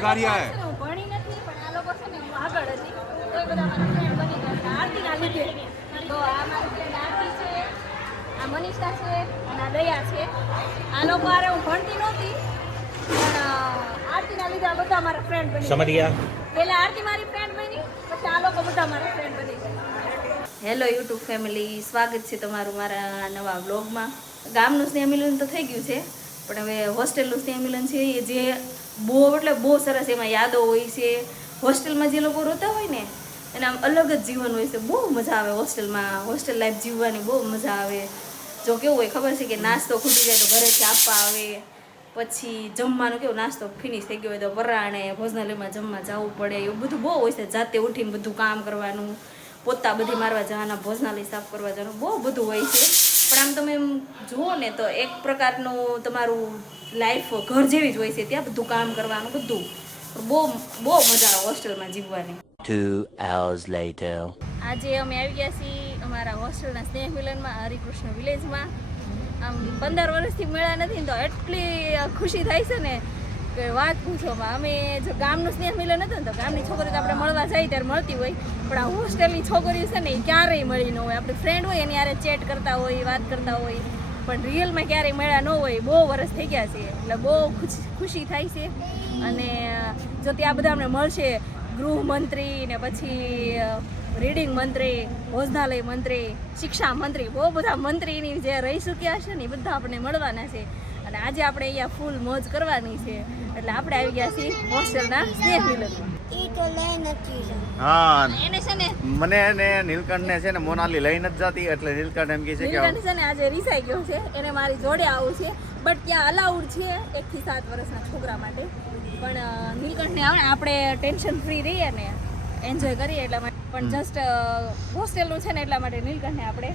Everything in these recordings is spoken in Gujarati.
सिखा रिया है। હું ભણી નથી પણ આ લોકો છે ને હું આગળ હતી તો એ બધા મારા ફ્રેન્ડ બની ગયા આરતીના લીધે. તો આ મારી ફ્રેન્ડ આરતી છે, આ મનીષા છે અને આ દયા છે. આ લોકો આરે હું ભણતી નહોતી પણ આરતીના લીધે આ બધા મારા ફ્રેન્ડ બની સમજ ગયા. પહેલા આરતી મારી ફ્રેન્ડ બની પછી આ લોકો બધા મારા ફ્રેન્ડ બની ગયા. હેલો યુટ્યુબ ફેમિલી, સ્વાગત છે તમારું મારા નવા વ્લોગમાં. ગામનું સ્નેહ મિલન તો થઈ ગયું છે પણ હવે હોસ્ટેલનું સ્નેહ મિલન છે એ જે બહુ એટલે બહુ સરસ એમાં યાદો હોય છે. હોસ્ટેલમાં જે લોકો રોતા હોય ને એને આમ અલગ જ જીવન હોય છે. બહુ મજા આવે હોસ્ટેલમાં, હોસ્ટેલ લાઈફ જીવવાની બહુ મજા આવે. જો કેવું હોય ખબર છે કે નાસ્તો ખૂટી જાય તો ઘરેથી આપવા આવે, પછી જમવાનું કેવું નાસ્તો ફિનિશ થઈ ગયો હોય તો પરાણે ભોજનાલયમાં જમવા જવું પડે, એવું બધું બહુ હોય છે. જાતે ઉઠીને બધું કામ કરવાનું, પોતા બધી મારવા જવાના, ભોજનાલય સાફ કરવા જવાનું, બહુ બધું હોય છે. પણ આમ તમે એમ જુઓ ને તો એક પ્રકારનું તમારું લાઈફ ઘર જેવી જ હોય છે. ત્યાં બધું કામ કરવાનું બધું બહુ બહુ મજા આવે હોસ્ટેલમાં જીવવાની. 2 hours later. આજે અમે આવી ગયા છીએ અમારા હોસ્ટેલના સ્નેહ મિલનમાં, હરિકૃષ્ણ વિલેજમાં. આમ 15 વર્ષથી મળ્યા નથી ને તો એટલી ખુશી થાય છે ને કે વાત પૂછોમાં. અમે જો ગામનું સ્નેહ મિલન હતું ને તો ગામની છોકરીઓ તો આપણે મળવા જાય ત્યારે મળતી હોય, પણ આ હોસ્ટેલની છોકરીઓ છે ને એ ક્યારેય મળી ન હોય. આપણે ફ્રેન્ડ હોય એની યારે ચેટ કરતા હોય, વાત કરતા હોય, પણ રિયલમાં ક્યારેય મળ્યા ન હોય. બહુ વર્ષ થઈ ગયા છે એટલે બહુ ખુશી થાય છે. અને જો ત્યાં બધા અમને મળશે, ગૃહમંત્રી ને પછી રીડિંગ મંત્રી, ભોજનાલય મંત્રી, શિક્ષા મંત્રી, બહુ બધા મંત્રીની જે રહી ચૂક્યા છે ને એ બધા આપણને મળવાના છે. અને આજે આપણે અહીંયા ફૂલ મોજ કરવાની છે એટલે આપણે આવી ગયા છીએ હોસ્ટેલના સ્નેહ મિલન. હા, એને છે ને મને ને નીલકંઠને છે ને મોનાલી લઈ નથી જાતી એટલે નીલકંઠ એમ કહે છે કે નીલકંઠ છે ને આજે રિસાઈ ગયો છે, એને મારી જોડે આવું છે. બટ ત્યાં અલાઉડ છે 1 થી 7 વર્ષના છોકરા માટે. પણ નીલકંઠને આવે આપણે ટેન્શન ફ્રી રહીએ ને, એન્જોય કરીએ એટલા માટે. પણ જસ્ટ હોસ્ટેલનું છે ને એટલા માટે નીલકંઠને આપણે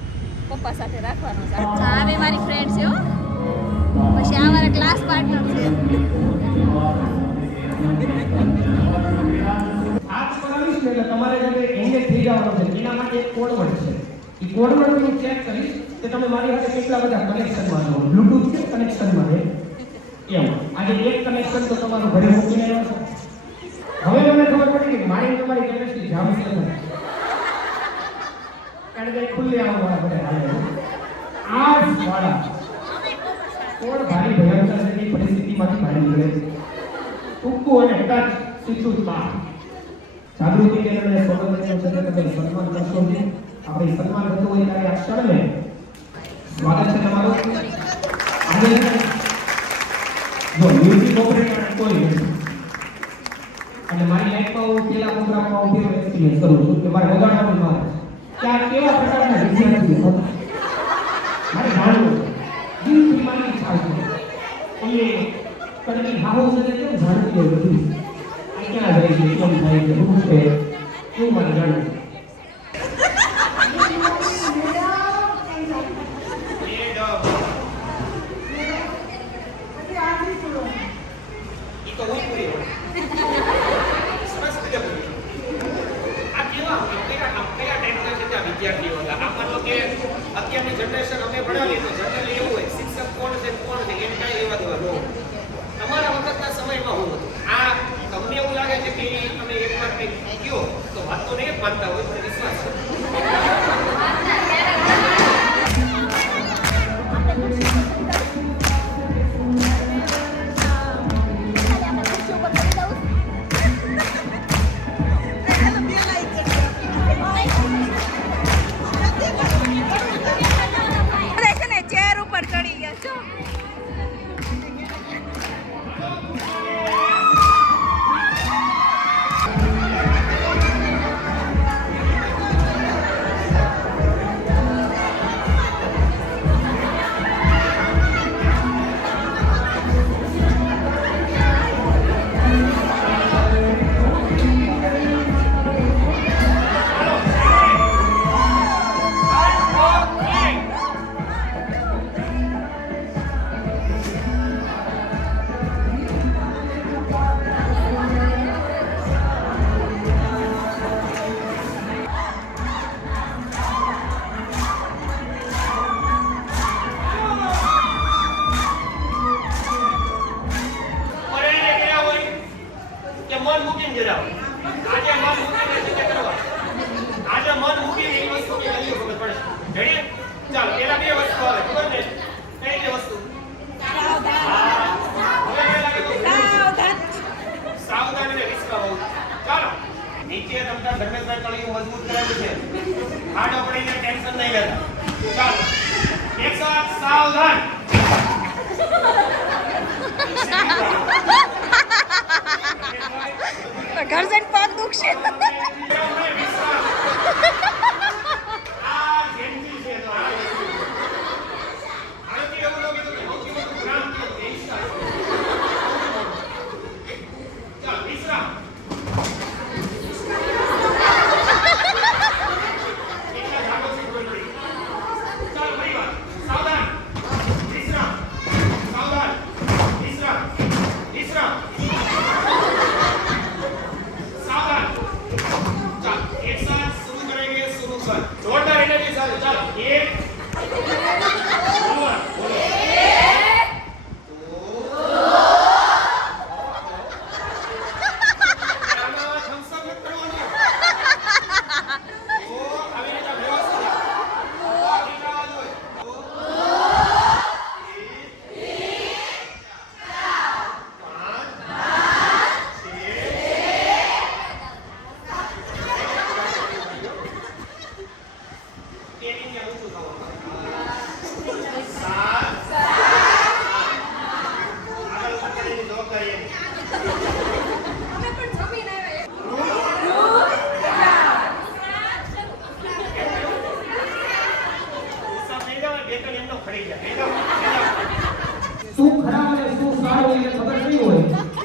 પપ્પા સાથે રાખવાનો છે. આવે મારી ફ્રેન્ડ છે હો, પછી આ મારા ક્લાસ પાર્ટનર છે. એટલે તમારે જે એંગેજ થઈ જવાનું છે એના માટે એક કોડ વર્ડ છે. એ કોડ વર્ડ હું ચેક કરીશ કે તમે મારી સાથે કેટલા બધા કનેક્શનમાં છો. બ્લૂટૂથ કે કનેક્શનમાં છે એમ. આજે એક કનેક્શન તો તમારું ઘરે મૂકીને આવ્યો છો. હવે મને ખબર પડી કે મારી તમારી કેમિસ્ટ્રી જામશે નહીં. કારણ કે ખુલ્લે આવવાળા બધા હાલે આર્ટ્સ વાળા કોડ ભારી ભયંકર છે. એ પરિસ્થિતિમાંથી બહાર નીકળે છે. ટૂંકું અને ટચ સીધું બહાર. જાગૃતિ કેન્દ્રને સ્વતંત્ર સન્માન કરશો છે. આપણે સન્માન થતું હોય ત્યારે આ ક્ષણને સ્વાગત છે તમારું. આજે જો મ્યુઝિક ઓપરેટર કોઈ નથી અને મારી લાઈફમાં હું પેલા પ્રોગ્રામમાં હું કેવો એક્સપિરિયન્સ કરું છું કે મારે વગાડવાનું મારે ત્યાં કેવા પ્રકારના વિદ્યાર્થીઓ હતા મારે જાણવું દિલથી મારી ઈચ્છા છે એ કદી હાવો છે કેમ જાણતી હોય બધું ક્યાં જાય છે, કેમ થાય છે, શું છે, કેવું મારે જાણવું. વિદ્યાર્થીઓ આમાં કે અત્યારની જનરેશન અમે ભણાવીએ તો જનરલી એવું હોય શિક્ષક કોણ છે એમ કાંઈ લેવા દેવા ન. અમારા વખતના સમયમાં હું હતું આ તમને એવું લાગે છે કે તમે એકવાર કંઈક કહો તો વાતો નહીં માનતા હોય પણ વિશ્વાસ છે. ચેર ઉપર ચડી ગયા છો. ઉતરાયું છે આડો પડીને ટેન્શન નહીં લેતા ચાલો એક સાથ સાવધાન ઘર જઈને પગ દુખશે આ જેન્ટી છે તો આરતી એવું લાગે તો સૌથી મોટું ગ્રામ કે વિશ્રામ ચાલો વિશ્રામ એકલા જાગો છે કોઈ નહીં ચાલો ફરી વાર સાવધાન વિશ્રામ સાવધાન વિશ્રામ વિશ્રામ सावधान चल एक साथ शुरू करेंगे शुरू कर जोरदार एनर्जी साथ चल एक और बोलो શું ખરાબ અને શું સારું એને ખબર નહીં હોય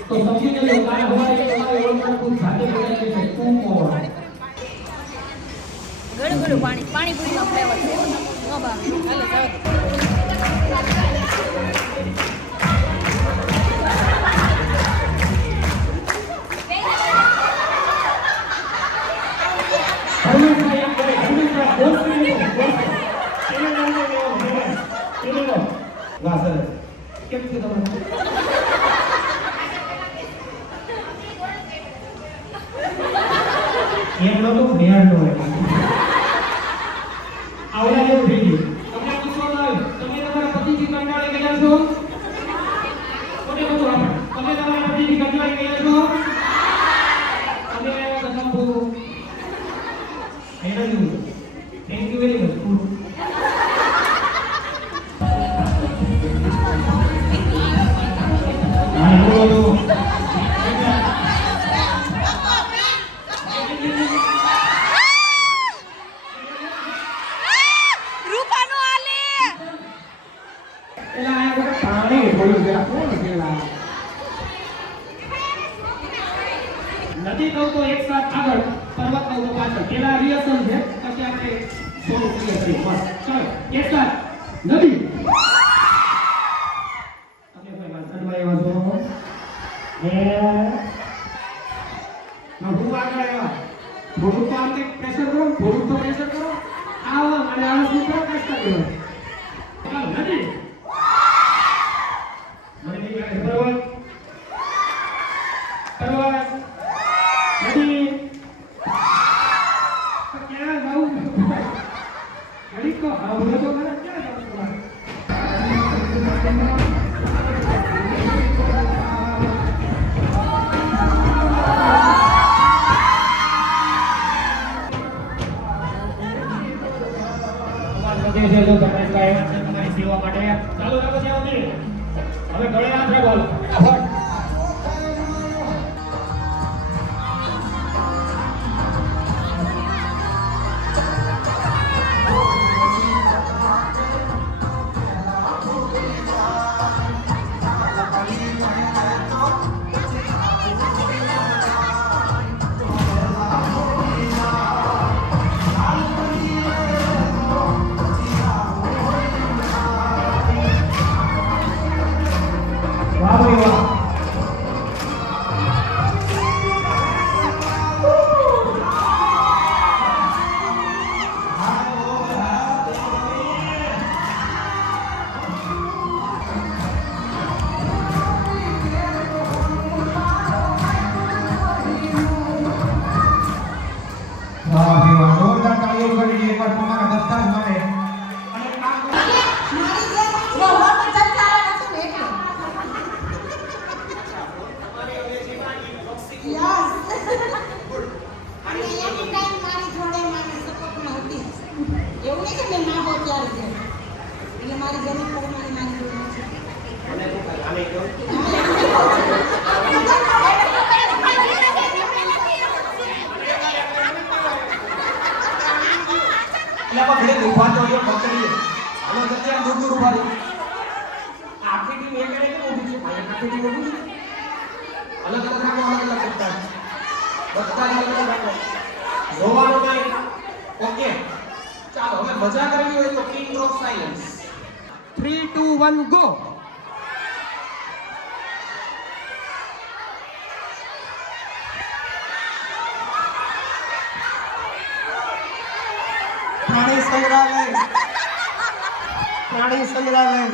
તો સમજી લેજો કાલ હોય કે તમારે ઓળખાણ ખુદ જાતે બોલાય છે તું કોણ ઘણું પાણીપુરીનો ફ્લેવર છે નો ભાવે હાલો જાઓ વાહ સરસ કેમ છે તમારું એમ નતો ધ્યાન નો આવડા જેવું થઈ ગયું તમને પૂછો તમે તમારા પતિથી કંટાળી ગયા છો કોને બધું આપણે તમે તમારા પતિથી કંટાળી ગયા છો તમે બધા બહુ થેન્ક યુ વેરી મચ નદી કહું તો એક સાથ આગળ પર્વત કહું તો પાછળ પેલા રિહર્સલ છે પછી આપણે સોનું કરીએ છીએ બસ ચાલો એક સાથ નદી તમે કોઈ વાસણમાં એવા છો હે ના હું આગળ આવ્યા થોડું તો આમ પ્રેશર કરો થોડું તો પ્રેશર કરો આવો અને આ શું કરો કષ્ટ કરો ચાલો નદી મને નહીં પર્વત પર્વત નદી ક્યાં જાઉં ઘડી તો આવડે તો મને ક્યાં જાઉં તમારે તમારી સેવા માટે ચાલુ રાખો ત્યાં સુધી હવે ગળે હાથ રાખો ફટાફટ વાહ ભાઈ વાહ જોરદાર તાળીઓ કરી એકવાર તમારા બધા જ માટે અને Yes. અને એની ટાઈમ મારી જોડે ગમે છે મેં ના હો ત્યારે છે એટલે મારી જરૂર પ્રમાણે મારી જરૂર છે અને હું કાંઈ આને કહું એટલે આપણે ઘરે ઊભા તો હોય પકડીએ હાલો જલ્દી આમ દૂર ઊભા રહો આખી ટીમ એક કરે કે ઊભી છે ભાઈ આખી ટીમ ઊભી છે અલગ અલગ રાખો અલગ અલગ બધા અલગ અલગ રાખો જોવાનું નહીં ઓકે ચાલો હવે મજા કરવી હોય તો કિંગ ઓફ સાયલન્સ 3 2 1 ગો પ્રાણી સંગ્રહાલય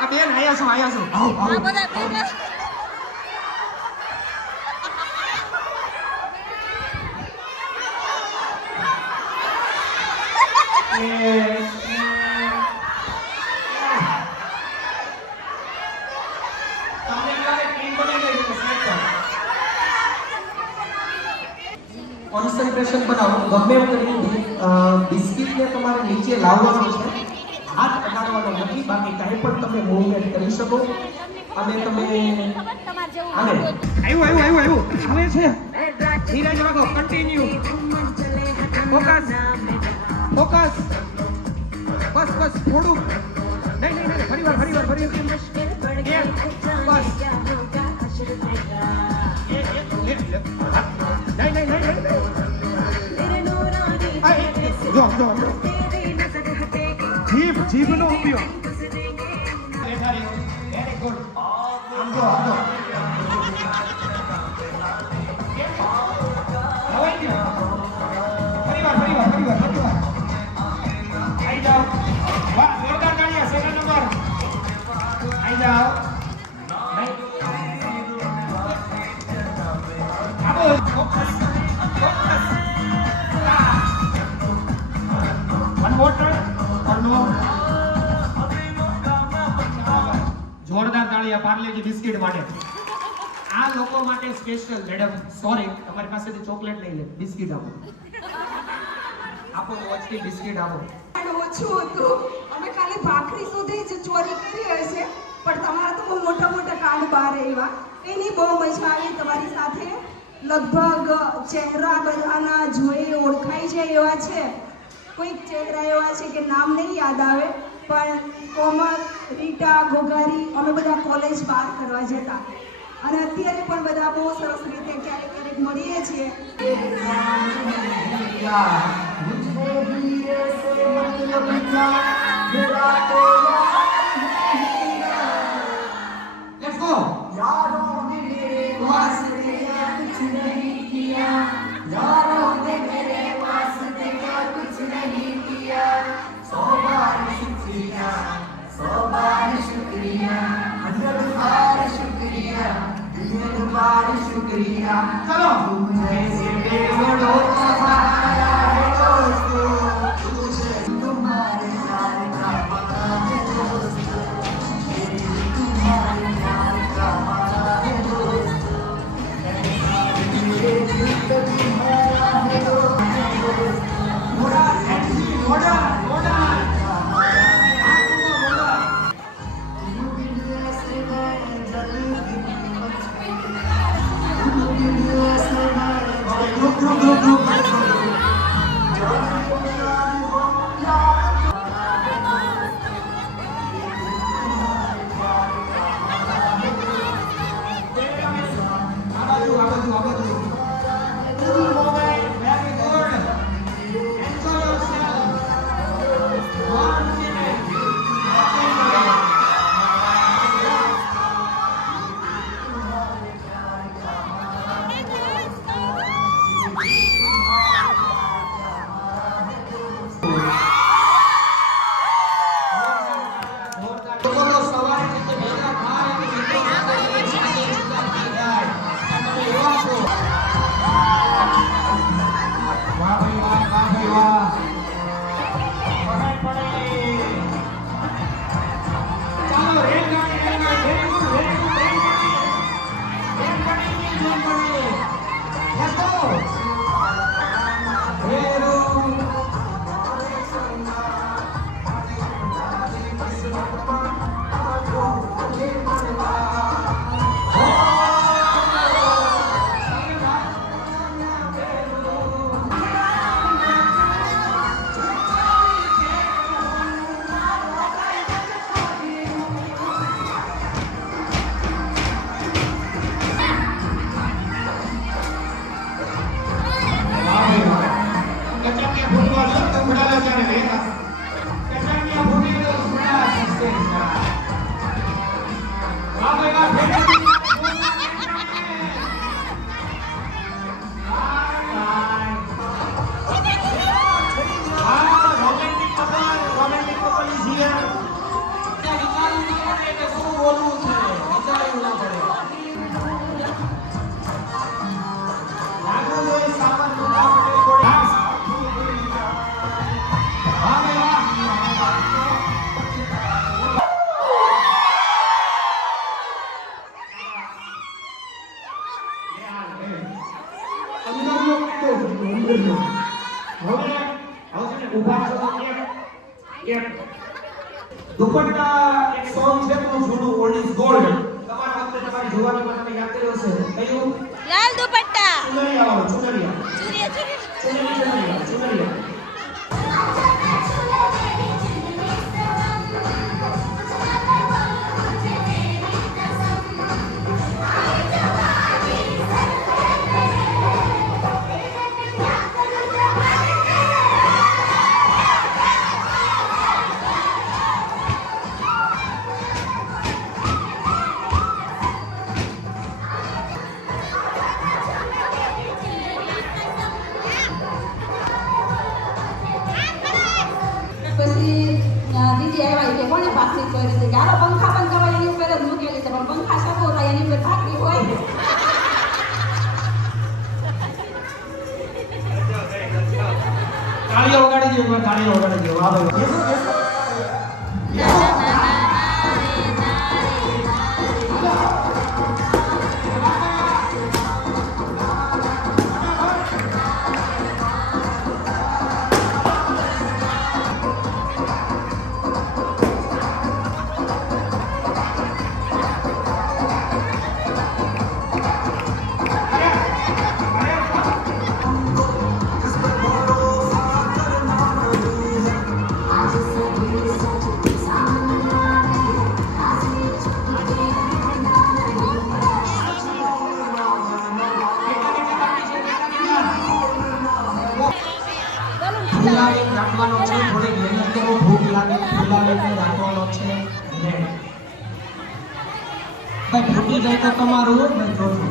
આ બેન આયા છો આવો આવો કોન્સન્ટ્રેશન બનાવો ગમે એમ કરીને બિસ્કિટને તમારે નીચે લાવવાનો છે હાથ અડાડવાનો નથી બાકી કાંઈ પણ તમે મૂવમેન્ટ કરી શકો અને તમે આને આવ્યું હવે છે ધીરજ રાખો કન્ટિન્યુ ફોકસ બસ થોડું નહીં ફરીવાર બસ નહીં જીભનો ઉપયોગ વેરી ગુડ આમજો હવે ગયો ફરીવાર આઈ જાઓ વાહ જોરદાર તાળીયા સેકન્ડ નંબર આઈ જાઓ આવો ફોકસ વન મોર ટર્ન જોરદાર તાળીયા પાર્લેજી બિસ્કિટ માટે આ લોકો માટે સ્પેશિયલ મેડમ સોરી તમારી પાસેથી ચોકલેટ લઈ લે બિસ્કિટ આપો વચ્ચે બિસ્કિટ આપો ઓછું હતું અમે ખાલી ભાખરી સુધી જ ચોરી કરી હોય છે પણ તમારા તો બહુ મોટા કાંડ બહાર આવ્યા એની બહુ મજા આવી તમારી સાથે લગભગ ચહેરા બધાના જોઈ ઓળખાઈ જાય એવા છે કોઈક ચહેરા એવા છે કે નામ નહીં યાદ આવે પણ કોમલ રીટા ઘોઘારી અમે બધા કોલેજ બહાર કરવા જતા અને અત્યારે પણ બધા બહુ સરસ રીતે ક્યારેક મળીએ છીએ લેટ્સ ગો यारों ने मेरे वास्ते क्या कुछ नहीं किया यारों ने मेरे वास्ते क्या कुछ नहीं किया 100 बार शुक्रिया 100 बार शुक्रिया 100 बार शुक्रिया 100 बार शुक्रिया चलो जैसे बेवड़ो सहारा है दोस्तों तुझे तुम्हारे प्यार का पता है दोस्तों तुम्हारे प्यार का पता है दोस्तों मेरे दिल पे तुम्हारा है दोस्तों मोड़ा હવે હવે છે ને ઊભા છો તો એક દુપટ્ટા એક સોંગ છે તો જૂનું ઓલ્ડ ઇઝ ગોલ્ડ તમારા વખતે તમારી જુવાનીમાં તમે યાદ કર્યો હશે કયું લાલ દુપટ્ટા ચુનરિયા ચુનરિયા ચુરિયા ચુનરિયા પછી દીદી આવ્યા કે કોને ભાખરી કરી છે કે આલો પંખા બંધ કરવા એની ઉપર જ મૂકેલી છે પણ પંખા સગો થાય એની ઉપર ભાખરી હોય તાળીઓ વગાડી દો તાળીઓ વગાડી દો વાહ ભાઈ ફુલાવી રાખવાનો છે થોડી મહેનત કરો ભૂખ લાગે ફુલાવીને રાખવાનો છે ને ભાઈ ફૂટી જાય તો તમારું ભાઈ જોજો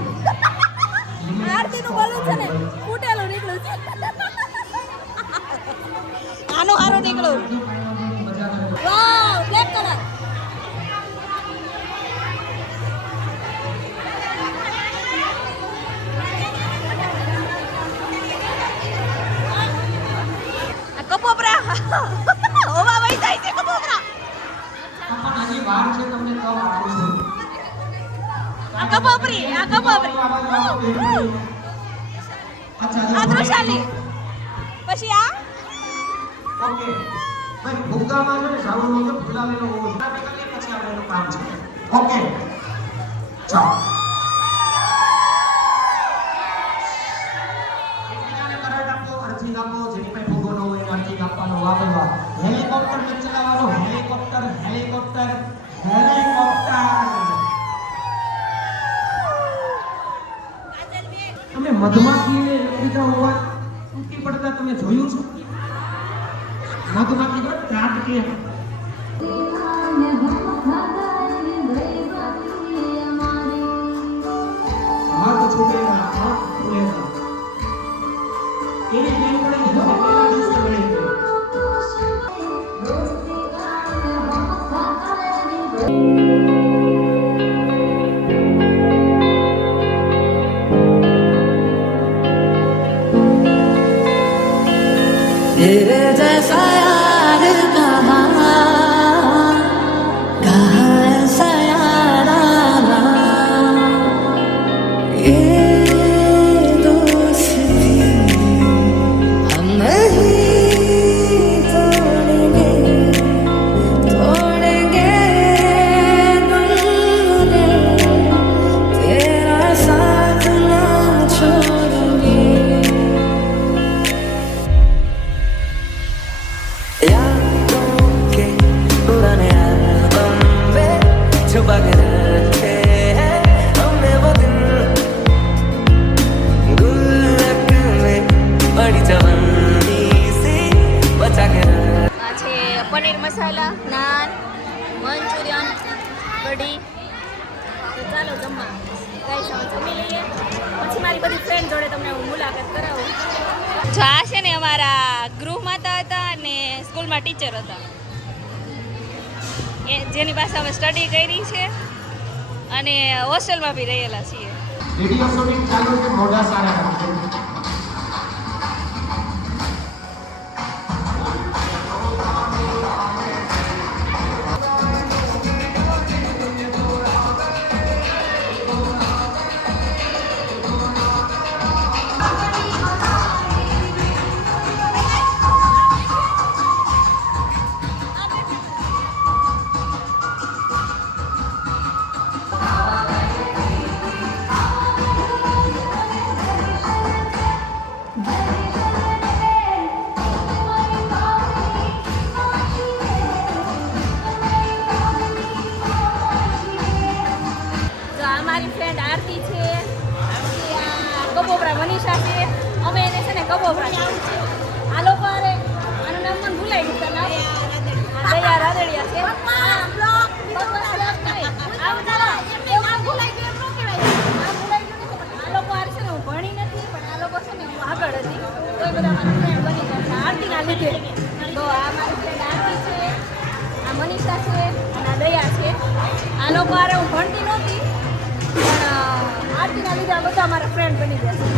આરતીનું બોલું છે ને ફૂટેલું નીકળ્યું છે આનો હારો નીકળ્યું વાવ બ્લેક કલર કપોપરા ઓવા વઈ જાય છે કપોપરા પણ હજી વાર છે તમને તો આપું છું આ કપોપરી અચ્છા આ દ્રશાલી પછી આ ઓકે ભાઈ ભૂગામાં છે ને સાવરનો જે ફુલાવેલો હોવો જોઈએ પછી આપણે એનું કામ છે ઓકે ચાલો એકબીજાને કરંટ આપો અર્થિંગ આપો જેની પાસે ભૂગો ન હોય એને અર્થિંગ આપવાનો વાપરવા હેલિકોપ્ટર નથી ચલાવવાનો હેલિકોપ્ટર તમે મધમાખીને એકબીજા હોવા તૂટી પડતા તમે જોયું છે મધમાખી જો ત્રાટકે હાથ છોડેલા હાથ છોડેલા એની બેન પડે છે પેલા દિવસે મળે છે तेरे जैसा यार कहाँ ऐसा यार आना ये दोस्ती हम नहीं तोड़ेंगे तुमने तेरा साथ ना छोड़ेंगे यादों के पुराने एल्बम में छुपा के रखे हैं हमने वो दिन गुल्लक में बड़ी जवानी सी बचा के આ છે પનીર મસાલા નાન મંચુરિયન કઢી તો ચાલો જમવા ગાઈસ હવે જમી લઈએ પછી મારી બધી ફ્રેન્ડ જોડે તમને હું મુલાકાત કરાવું જો આ છે ને અમારા ગૃહમાતા હતા અને સ્કૂલમાં ટીચર હતા એ જેની પાસે અમે સ્ટડી કરી છે અને હોસ્ટેલમાં બી રહેલા છીએ વિડિયો શૂટિંગ ચાલુ છે મોઢા સારા રાખજો કપોપરા આ લોકો અરે આનું નામ મને ભૂલાઈ ગયું નામ દયા રાદડિયા છે આ લોકો આ છે ને હું ભણી નથી પણ આ લોકો છે ને હું આગળ હતી તો એ બધા મારા ફ્રેન્ડ બની ગયા છે આરતીના લીધે તો આ મારી ફ્રેન્ડ આરતી છે આ મનીષા છે અને આ દયા છે આ લોકો આરે હું ભણતી નહોતી પણ આરતીના લીધે આ બધા મારા ફ્રેન્ડ બની ગયા છે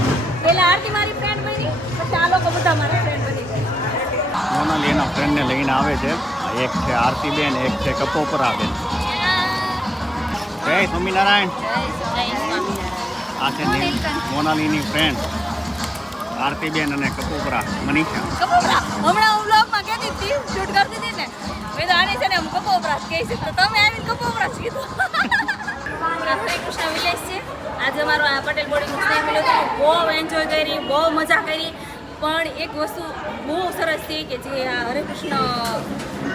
પહેલા આરતી મારી ફ્રેન્ડ બની પછી આ લોકો બધા મારા ફ્રેન્ડ બની ગયા મોનાલી એના ફ્રેન્ડને લઈને આવે છે એક છે આરતીબેન એક છે કપોપરાબેન જય સ્વામિનારાયણ આ છે મોનાલીની ફ્રેન્ડ આરતીબેન અને કપોપરા મનીષા કપોપરા હમણાં હું બ્લોગમાં કહેતી હતી શૂટ કરતી હતી ને મેં તો આને છે ને હું કપોપરા જ કહી છે તો તમે આવીને કપોપરા જ કીધું હરે કૃષ્ણ વિલેજ છે આજે અમારો આ પટેલ બોર્ડિંગનું સ્નેહ મિલ્યો હતો બહુ એન્જોય કરી બહુ મજા કરી પણ એક વસ્તુ બહુ સરસ છે કે જે આ હરે કૃષ્ણ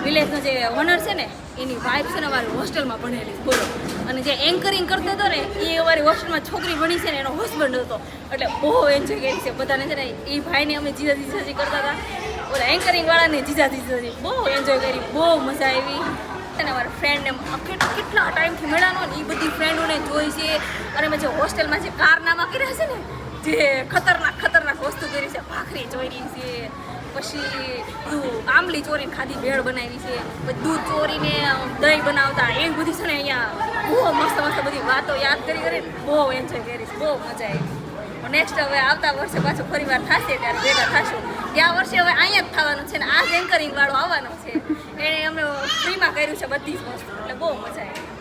વિલેજનો જે ઓનર છે ને એની વાઈફ છે ને અમારી હોસ્ટેલમાં ભણેલી બોલો અને જે એન્કરિંગ કરતો હતો ને એ અમારી હોસ્ટેલમાં છોકરી ભણી છે ને એનો હસબન્ડ હતો એટલે બહુ એન્જોય કરી છે બધાને છે ને એ ભાઈને અમે જીજા જીજાજી કરતા હતા ઓલા એન્કરિંગ વાળાને જીજા જીજાજી બહુ એન્જોય કરી બહુ મજા આવી અને અમારા ફ્રેન્ડને કેટલા ટાઈમથી મળ્યા ને એ બધી ફ્રેન્ડોને જોઈ છે અને મેં જે હોસ્ટેલમાં જે કારનામા કર્યા છે ને જે ખતરનાક વસ્તુ કરી છે ભાખરી ચોરી છે પછી આંબલી ચોરીને ખાધી ભેળ બનાવી છે પછી દૂધ ચોરીને દહીં બનાવતા એવી બધી છે ને અહીંયા બહુ મસ્ત બધી વાતો યાદ કરીને બહુ એન્જોય કરી છે બહુ મજા આવી નેક્સ્ટ હવે આવતા વર્ષે પાછું ફરીવાર થશે ત્યારે ભેગા થશું ગયા વર્ષે હવે અહીંયા જ થવાનું છે ને આ જ એન્કરિંગ વાળો આવવાનો છે એણે અમને ફ્રીમાં કર્યું છે બધી જ વસ્તુ એટલે બહુ મજા આવી